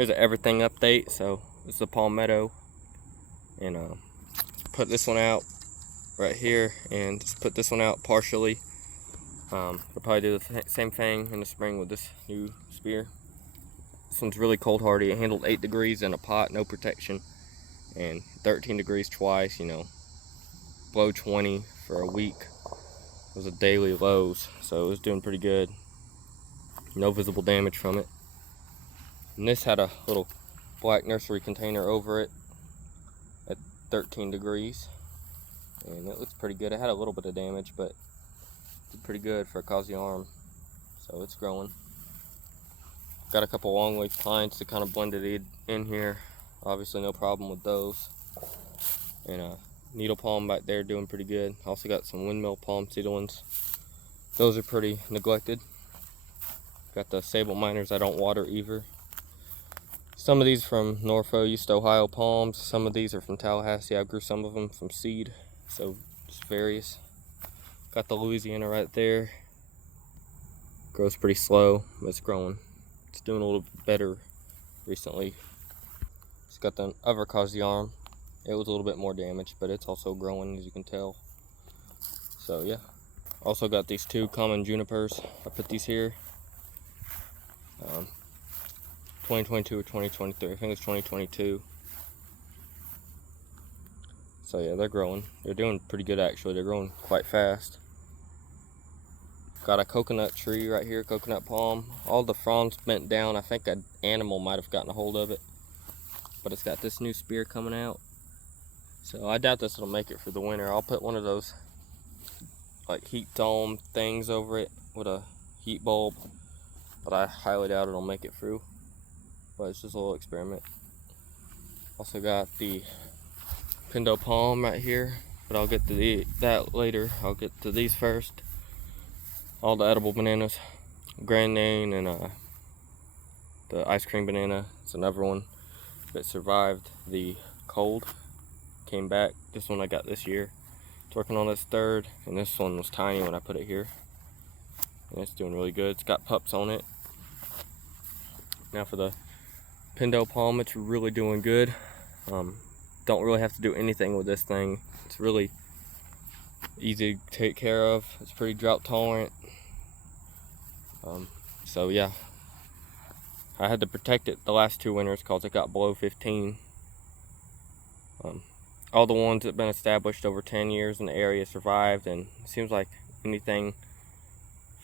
Here's an everything update. So this is a palmetto, and put this one out right here, and just put this one out partially. We'll probably do the same thing in the spring with this new spear. This one's really cold hardy. It handled 8 degrees in a pot, no protection, and 13 degrees twice. You know, below 20 for a week. It was a daily lows, so it was doing pretty good. No visible damage from it. And this had a little black nursery container over it at 13 degrees, and it looks pretty good. It had a little bit of damage, but did pretty good for a Kazi arm, so it's growing. Got a couple longleaf pines to kind of blend it in here. Obviously no problem with those. And needle palm back there doing pretty good. Also got some windmill palm seedlings. Those are pretty neglected. Got the sable miners I don't water either. Some of these from Norfolk, East Ohio palms. Some of these are from Tallahassee. I grew some of them from seed, so just various. Got the Louisiana right there. Grows pretty slow, but it's growing. It's doing a little better recently. It's got the other Kazi arm. It was a little bit more damaged, but it's also growing, as you can tell. So yeah. Also got these 2 common junipers. I put these here. 2022 or 2023. I think it's 2022. So yeah, they're growing. They're doing pretty good actually. They're growing quite fast. Got a coconut tree right here, coconut palm. All the fronds bent down. I think an animal might have gotten a hold of it. But it's got this new spear coming out. So I doubt this will make it for the winter. I'll put one of those like heat dome things over it with a heat bulb. But I highly doubt it'll make it through. But it's just a little experiment. Also got the Pindo palm right here. But I'll get to that later. I'll get to these first. All the edible bananas, Grand Nain, and the ice cream banana. It's another one that survived the cold. Came back. This one I got this year. It's working on its 3rd, and this one was tiny when I put it here. And it's doing really good. It's got pups on it. Now for the Pindo palm, it's really doing good. Don't really have to do anything with this thing. It's really easy to take care of. It's pretty drought tolerant. So yeah, I had to protect it the last 2 winters because it got below 15. All the ones that have been established over 10 years in the area survived, and it seems like anything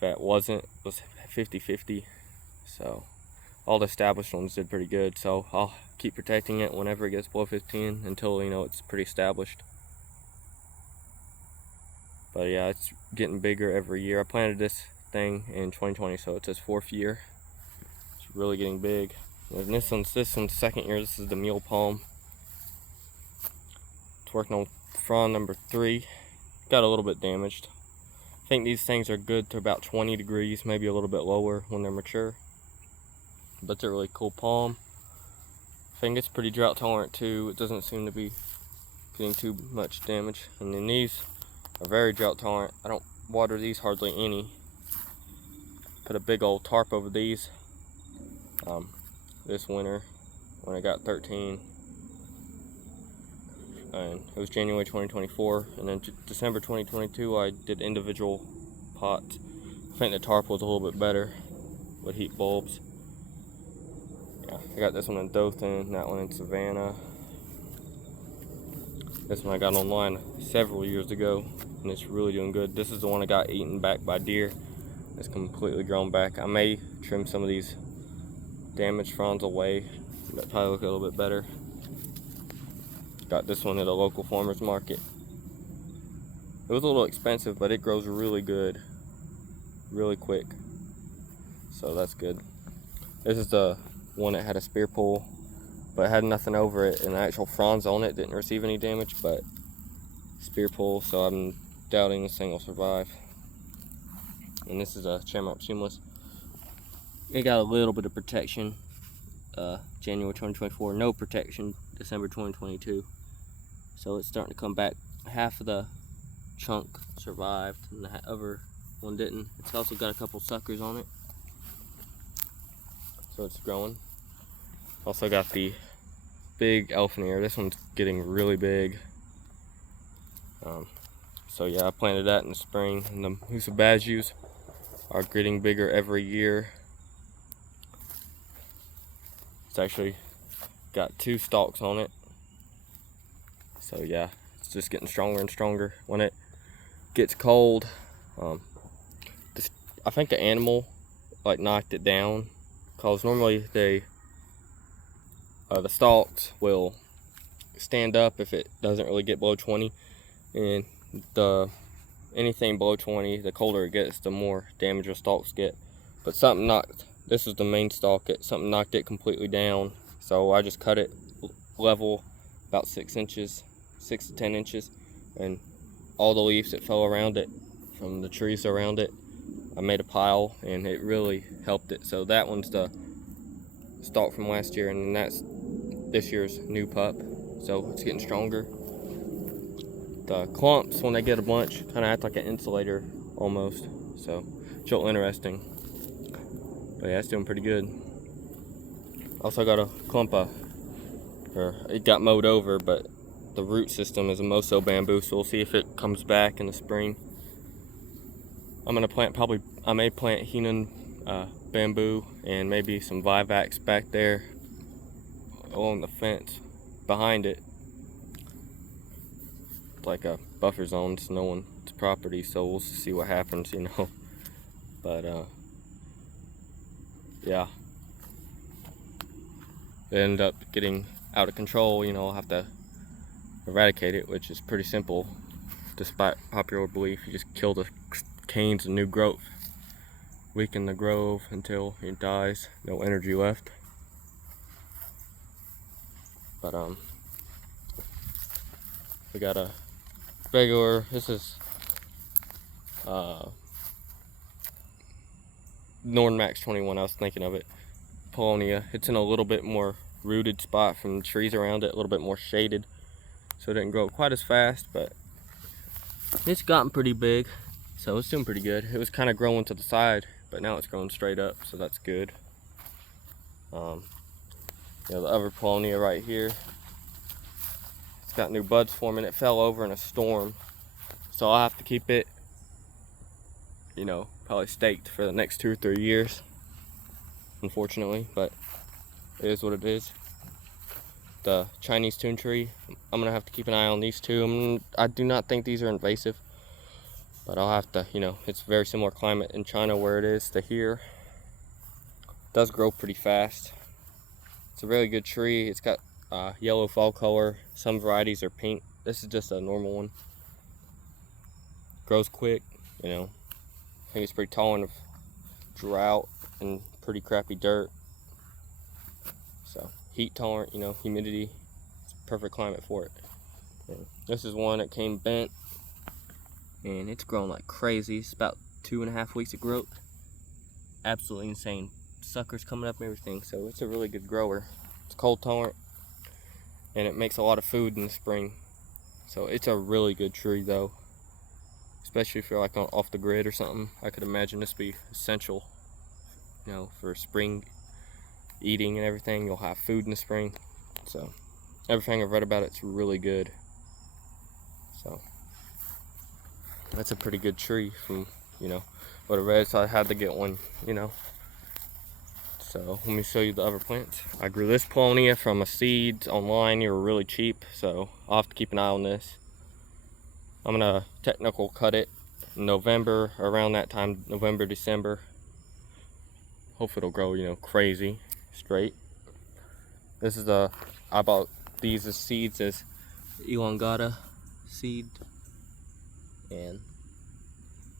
that wasn't was 50-50. So all the established ones did pretty good. So I'll keep protecting it whenever it gets below 15 until, you know, it's pretty established. But yeah, it's getting bigger every year. I planted this thing in 2020, so it's its 4th year. It's really getting big. And this one's 2nd year. This is the mule palm. It's working on frond number 3. Got a little bit damaged. I think these things are good to about 20 degrees, maybe a little bit lower when they're mature. But they're a really cool palm. I think it's pretty drought tolerant too. It doesn't seem to be getting too much damage. And then these are very drought tolerant. I don't water these hardly any. Put a big old tarp over these this winter when I got 13. And it was January 2024, and then December 2022 I did individual pots. I think the tarp was a little bit better with heat bulbs. Yeah, I got this one in Dothan, that one in Savannah. This one I got online several years ago, and it's really doing good. This is the one I got eaten back by deer. It's completely grown back. I may trim some of these damaged fronds away. That probably look a little bit better. Got this one at a local farmer's market. It was a little expensive, but it grows really good, really quick. So that's good. This is the one that had a spear pull, but had nothing over it, and the actual fronds on it didn't receive any damage, but spear pull, so I'm doubting this thing will survive. And this is a Shamrock Seamless. It got a little bit of protection, January 2024, no protection, December 2022. So it's starting to come back. Half of the chunk survived, and the other one didn't. It's also got a couple suckers on it, so it's growing. Also got the big elephant ear. This one's getting really big. So yeah, I planted that in the spring, and the Musabajus are getting bigger every year. It's actually got 2 stalks on it. So yeah, it's just getting stronger and stronger. When it gets cold, I think the animal like knocked it down, because normally the stalks will stand up if it doesn't really get below 20, and anything below 20, the colder it gets, the more damage the stalks get. But something knocked, this is the main stalk, something knocked it completely down, so I just cut it level about 6 to 10 inches, and all the leaves that fell around it from the trees around it, I made a pile, and it really helped it. So that one's the stalk from last year, and that's this year's new pup, so it's getting stronger. The clumps, when they get a bunch, kind of act like an insulator almost, so it's real interesting. But yeah, it's doing pretty good. Also got a clump of, or it got mowed over, but the root system is a Moso bamboo, so we'll see if it comes back in the spring. I'm gonna plant, I may plant Henan bamboo and maybe some Vivax back there along the fence behind it. Like a buffer zone, it's no one's property, so we'll see what happens, you know. But yeah, it ended up getting out of control, you know. I'll have to eradicate it, which is pretty simple despite popular belief. You just kill the canes and new growth, weaken the grove until it dies, no energy left. But we got a regular, this is Norn Max 21, I was thinking of it, Paulownia. It's in a little bit more rooted spot from the trees around it, a little bit more shaded, so it didn't grow quite as fast, but it's gotten pretty big, so it's doing pretty good. It was kind of growing to the side, but now it's growing straight up, so that's good. The other Paulownia right here, it's got new buds forming. It fell over in a storm, so I'll have to keep it, you know, probably staked for the next 2 or 3 years, unfortunately, but it is what it is. The Chinese tune tree, I'm gonna have to keep an eye on these two. I do not think these are invasive, but I'll have to, you know, it's very similar climate in China where it is to here. It does grow pretty fast. It's a really good tree. It's got yellow fall color. Some varieties are pink. This is just a normal one. Grows quick, you know. I think it's pretty tolerant of drought and pretty crappy dirt. So heat tolerant, you know, humidity. It's a perfect climate for it. And this is one that came bent, and it's grown like crazy. It's about 2.5 weeks of growth. Absolutely insane. Suckers coming up and everything, so it's a really good grower. It's cold tolerant, and it makes a lot of food in the spring. So it's a really good tree though, especially if you're like off the grid or something. I could imagine this be essential, you know, for spring eating and everything. You'll have food in the spring, so everything I've read about it's really good. So that's a pretty good tree from, you know, what I read, so I had to get one, you know. So let me show you the other plants. I grew this Paulownia from a seed online. They were really cheap, so I'll have to keep an eye on this. I'm gonna technical cut it in November, around that time, November, December. Hopefully it'll grow, you know, crazy straight. This is I bought these as seeds, as elongata seed, and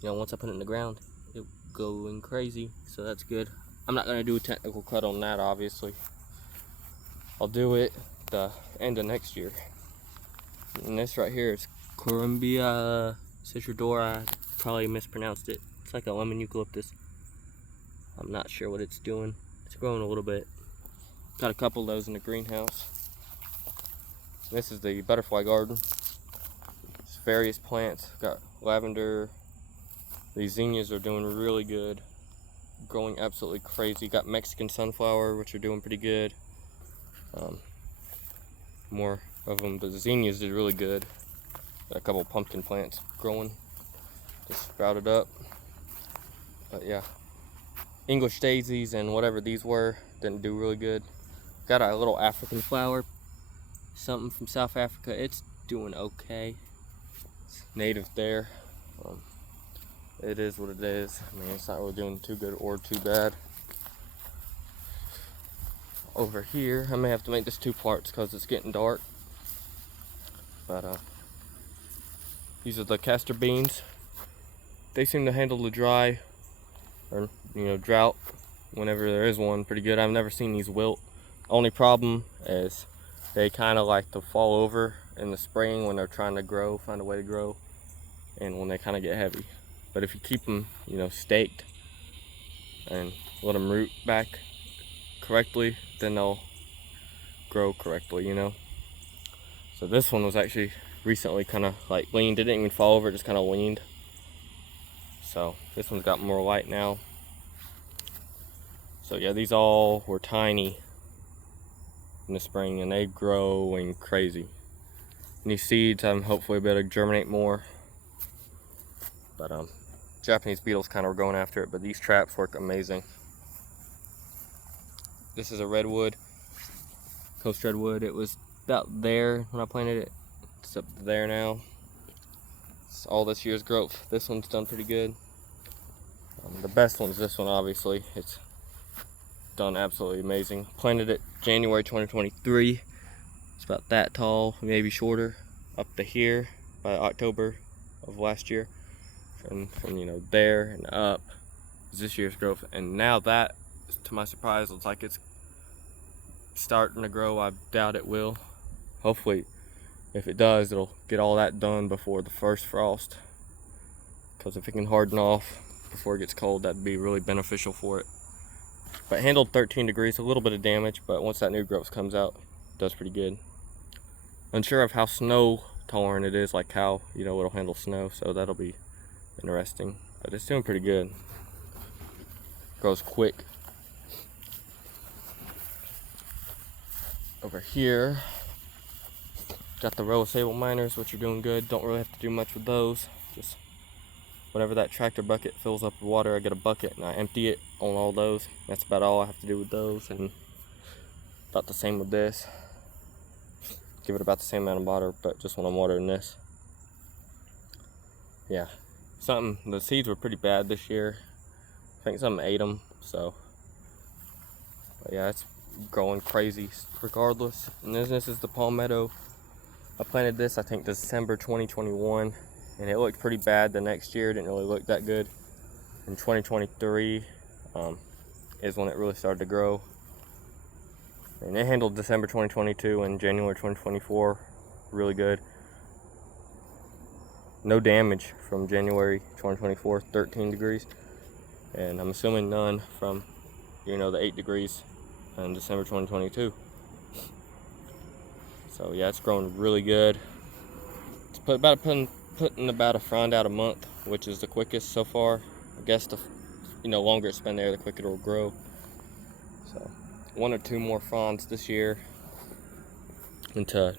you know, once I put it in the ground, it's going crazy, so that's good. I'm not gonna do a technical cut on that, obviously. I'll do it the end of next year. And this right here is Corymbia citrodora. I probably mispronounced it. It's like a lemon eucalyptus. I'm not sure what it's doing. It's growing a little bit. Got a couple of those in the greenhouse. This is the butterfly garden. It's various plants. Got lavender. These zinnias are doing really good. Growing absolutely crazy. Got Mexican sunflower, which are doing pretty good. More of them, but the zinnias did really good. Got a couple pumpkin plants growing, just sprouted up. But yeah, English daisies and whatever these were didn't do really good. Got a little African flower, something from South Africa. It's doing okay. It's native there. It is what it is. I mean, it's not really doing too good or too bad. Over here, I may have to make this 2 parts because it's getting dark. But these are the castor beans. They seem to handle the dry, or drought, whenever there is one, pretty good. I've never seen these wilt. Only problem is they kind of like to fall over in the spring when they're trying to grow, find a way to grow, and when they kind of get heavy. But if you keep them, staked and let them root back correctly, then they'll grow correctly, So this one was actually recently kind of like leaned. It didn't even fall over, it just kind of leaned. So this one's got more light now. So yeah, these all were tiny in the spring and they growing crazy. And these seeds I'm hopefully be able to germinate more. But Japanese beetles kind of were going after it, but these traps work amazing. This is a redwood, coast redwood. It was about there when I planted it. It's up there now. It's all this year's growth. This one's done pretty good. The best one's this one, obviously. It's done absolutely amazing. Planted it January 2023. It's about that tall, maybe shorter, up to here by October of last year. From there and up is this year's growth. And now that, to my surprise, looks like it's starting to grow. I doubt it will. Hopefully, if it does, it'll get all that done before the first frost. Because if it can harden off before it gets cold, that'd be really beneficial for it. But it handled 13 degrees, a little bit of damage, but once that new growth comes out, it does pretty good. Unsure of how snow tolerant it is, like how it'll handle snow, so that'll be interesting. But it's doing pretty good. Grows quick. Over here, got the row of sable miners, which are doing good. Don't really have to do much with those. Just whenever that tractor bucket fills up with water, I get a bucket and I empty it on all those. That's about all I have to do with those. And about the same with this. Give it about the same amount of water, but just when I'm watering this. Yeah, the seeds were pretty bad this year. I think something ate them, so. But yeah, it's growing crazy regardless. And this is the palmetto. I planted this, I think, December 2021, and it looked pretty bad the next year. It didn't really look that good. In 2023 is when it really started to grow. And it handled December 2022 and January 2024 really good. No damage from January 2024, 13 degrees. And I'm assuming none from, the 8 degrees in December 2022. So yeah, it's growing really good. It's putting about a frond out a month, which is the quickest so far. I guess the longer it's been there, the quicker it'll grow. So 1 or 2 more fronds this year into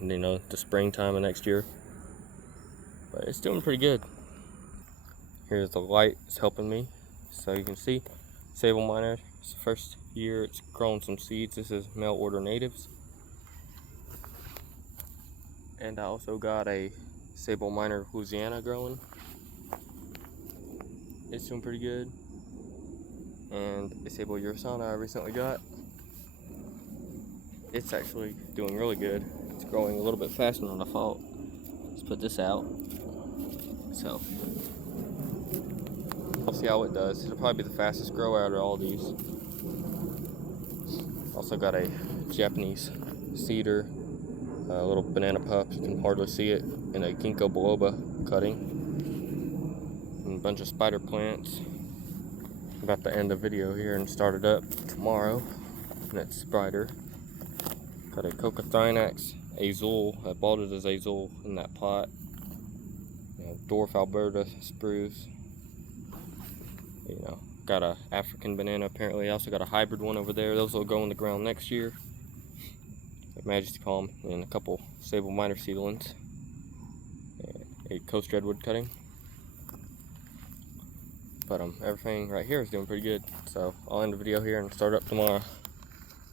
the springtime of next year. But it's doing pretty good. Here's the light, it's helping me. So you can see, sable miner. It's the first year it's grown some seeds. This is mail order natives. And I also got a sable miner Louisiana growing. It's doing pretty good. And a sable Urasana I recently got. It's actually doing really good. It's growing a little bit faster than I thought. Let's put this out. So, we'll see how it does. It'll probably be the fastest grower out of all these. Also got a Japanese cedar, a little banana pup. You can hardly see it. And a ginkgo biloba cutting. And a bunch of spider plants. I'm about to end the video here and start it up tomorrow. And it's brighter. Got a Coccothynax azul. I bought it as azul in that pot. Dwarf Alberta spruce. Got a African banana apparently. I also got a hybrid one over there. Those will go in the ground next year. Majesty Palm, and a couple Sable Minor seedlings, and a Coast Redwood cutting. But everything right here is doing pretty good. So I'll end the video here and start up tomorrow.